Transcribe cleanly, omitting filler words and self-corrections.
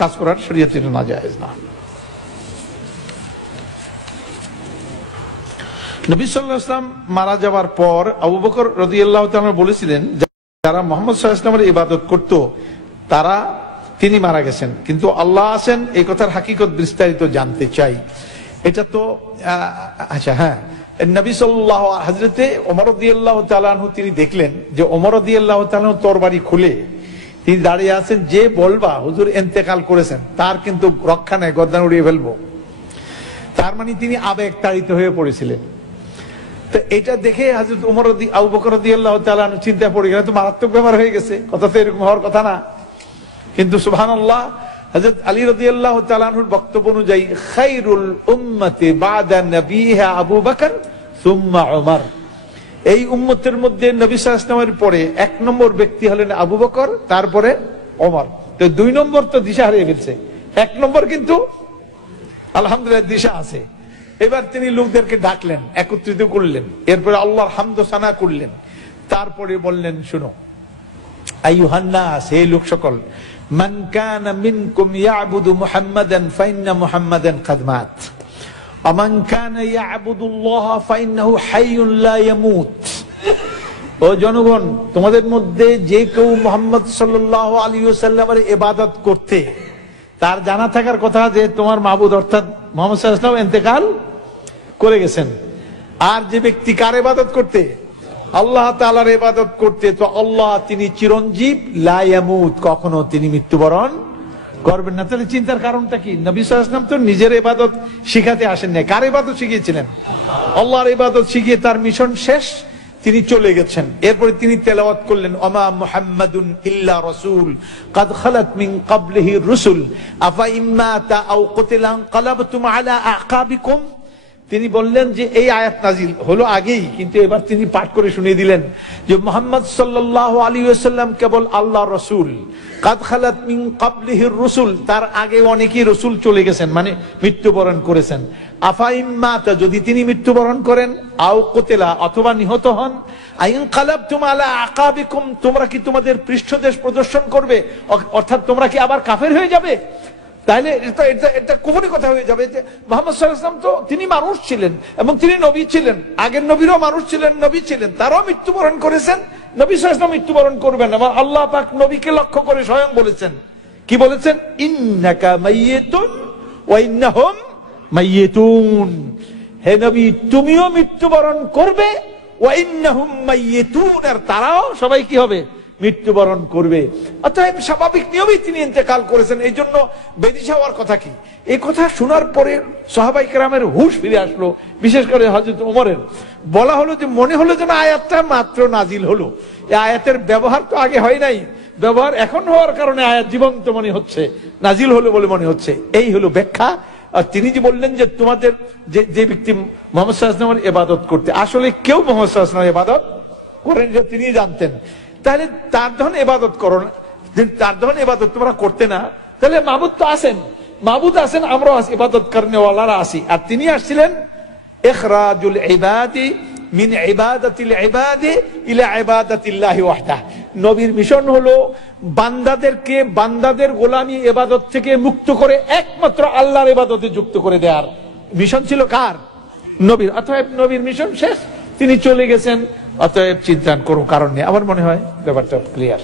কাজ করার শরীয়তে না জায়েজ না। নবী সাল্লাল্লাহু আলাইহি ওয়াসাল্লাম মারা যাওয়ার পর আবু বকর রাদিয়াল্লাহু তাআলা বলেছিলেন, যারা মুহাম্মদ সাল্লাল্লাহু আলাইহি ওয়াসাল্লামের ইবাদত করত তারা, তিনি মারা গেছেন, কিন্তু আল্লাহ আছেন, এই কথার হাকিকত বিস্তারিত জানতে চাই। এটা তো আচ্ছা, হ্যাঁ, নবী সাল্লাল্লাহু হযরতে ওমর রাদিয়াল্লাহু তাআলা আনহু তিনি দেখলেন যে ওমর রাদিয়াল্লাহু তাআলা তরবারি খুলে তিনি দাঁড়িয়ে আছেন, যে বলবা হুজুর ইন্তেকাল করেছেন তার কিন্তু রক্ষা নাই, গর্দান উড়িয়ে ফেলবো। তার মানে তিনি আবেগ তাড়িত হয়ে পড়েছিলেন। তো এটা দেখে হযরত ওমর আবু বকর রাদিয়াল্লাহু তাআলা আনহু চিন্তা পড়ে গেলেন, তো মারাত্মক ব্যাপার হয়ে গেছে, কথা তো এরকম হওয়ার কথা না। কিন্তু সুবহানাল্লাহ, হযরত আলী রাদিয়াল্লাহু তাআলা আনহুর বক্তব্য অনুযায়ী খায়রুল উম্মতি বাদা নবিহা আবু বকর সুম্মা উমর, এই উম্মতের মধ্যে নবী সাল্লাল্লাহু আলাইহি ওয়াসাল্লামের পরে এক নম্বর ব্যক্তি হলেন আবু বকর, তারপরে ওমর। তো দুই নম্বর তো দিশা হারিয়ে ফেলছে, এক নম্বর কিন্তু আলহামদুলিল্লাহ দিশা আছে। এবার তিনি লোকদেরকে ডাকলেন, একত্রিত করলেন, এরপরে আল্লাহর হামদ সানা করলেন, তারপরে বললেন, শুনো আইয়ুহান নাস, হে লোক সকল, মান কানা মিনকুম ইয়াবুদু মুহাম্মাদান ফাইন্না মুহাম্মাদান কাদ মাত ওয়া মান কানা ইয়াবুদুল্লাহ ফাইন্নাহু হাইয়ুন লা ইয়ামুত। ও জনগণ, তোমাদের মধ্যে যে কেউ মুহাম্মদ সাল্লাল্লাহু আলাইহি ওয়াসাল্লামের ইবাদত করতে, তার জানা থাকার কথা যে তোমার মাবুদ অর্থাৎ মুহাম্মদ সাল্লাল্লাহু আলাইহি ওয়াসাল্লাম ইন্তেকাল করে গেছেন। আর যে ব্যক্তি কার ইবাদত করতে, আল্লাহ তাআলার ইবাদত করতে, তো আল্লাহ তিনি চিরঞ্জীব, লা ইয়ামুত, কখনো তিনি মৃত্যুবরণ করবেন না। তাহলে চিন্তার কারণটা কি? নবী সাল্লাল্লাহু আলাইহি ওয়াসাল্লাম তো নিজের ইবাদত শিখাতে আসেন না, কার ইবাদত শিখিয়েছিলেন? আল্লাহর ইবাদত শিখিয়ে তার মিশন শেষ, তিনি চলে গেছেন। এরপরে তিনি তেলাওয়াত করলেন, ওমা মুহাম্মাদুন ইল্লা রাসূল কাদ খালাত মিন ক্বাবলিহি রুসুল আফা ইম্মাতা আও কুতিলা ইনকালাবতুম আলা আকাবিকুম। তিনি বললেন যে এই আয়াত নাজিল হলো আগেই, কিন্তু এবার তিনি পাঠ করে শুনিয়ে দিলেন যে মুহাম্মদ সাল্লাল্লাহু আলাইহি ওয়াসাল্লাম কেবল আল্লাহর রাসূল, কাদ খালাত মিন ক্বাবলিহির রাসূল, তার আগে অনেকেই রাসূল চলে গেছেন, মানে মৃত্যুবরণ করেছেন। আফা ইম্মাতা, যদি তিনি মৃত্যুবরণ করেন, আও কুতিলা, অথবা নিহত হন, ইনকালাবতুম আলা আকাবিকুম, তোমরা কি তোমাদের পৃষ্ঠদেশ প্রদর্শন করবে, অর্থাৎ তোমরা কি আবার কাফের হয়ে যাবে? তাহলে এটা কুফরি কথা হয়ে যাবে যে মুহাম্মদ সাল্লাল্লাহু আলাইহি ওয়াসাল্লাম তো তিনি মানুষ ছিলেন এবং তিনি নবী ছিলেন, আগের নবীরাও মানুষ ছিলেন, নবী ছিলেন, তারাও মৃত্যুবরণ করেছেন, নবী সাল্লাল্লাহু আলাইহি ওয়াসাল্লাম মৃত্যুবরণ করবেন। এবং আল্লাহ পাক নবীকে লক্ষ্য করে স্বয়ং বলেছেন, কি বলেছেন? ইন্নাকা মাইয়িতুন ওয়া ইন্নাহুম মাইয়িতুন, হে নবী তুমিও মৃত্যুবরণ করবে, ওয়া ইন্নাহুম মাইয়িতুন, আর তারাও সবাই কি হবে? মৃত্যুবরণ করবে। অতএব স্বাভাবিক নিয়মেই তিনি ইন্তেকাল করেছেন, এই জন্য বেদিশা হওয়ার কথা কি? এই কথা শোনার পরে সাহাবায়ে কেরামের হুঁশ ফিরে আসলো, বিশেষ করে হযরত ওমরের। বলা হলো যে মনে হলো যেন আয়াতটা মাত্র নাজিল হলো, এই আয়াতের ব্যবহার তো আগে হয় নাই, ব্যবহার এখন হওয়ার কারণে আয়াত জীবন্ত মনে হচ্ছে, নাজিল হলো বলে মনে হচ্ছে। এই হলো ব্যাখ্যা। আর তিনি যে বললেন যে তোমাদের যে ব্যক্তি মুহাম্মদ সাল্লাল্লাহু আলাইহি ওয়াসাল্লামের ইবাদত করতে, আসলে কেউ মুহাম্মদ সাল্লাল্লাহু আলাইহি ওয়াসাল্লামের ইবাদত করেন, যে তিনি জানতেন। তাহলে তার যখন ইবাদত করো না, তার যখন ইবাদত তোমরা করতে না, তাহলে মাবুদ তো আছেন, মাবুদ আছেন, আমরাও ইবাদত করনেওয়ালারা আছি। আর তিনি আসছিলেন ইখরাজুল ইবাদি মিন ইবাদাতিল ইবাদি ইলা ইবাদাতিল্লাহি ওয়াহদাহ। নবীর মিশন হলো বান্দাদেরকে বান্দাদের গোলামি ইবাদত থেকে মুক্ত করে একমাত্র আল্লাহর ইবাদতে যুক্ত করে দেওয়ার মিশন ছিল কার? নবীর। অতএব নবীর মিশন শেষ, তিনি চলে গেছেন। অতএব চিন্তা করো কারণ নেই। আমার মনে হয় ব্যাপারটা ক্লিয়ার।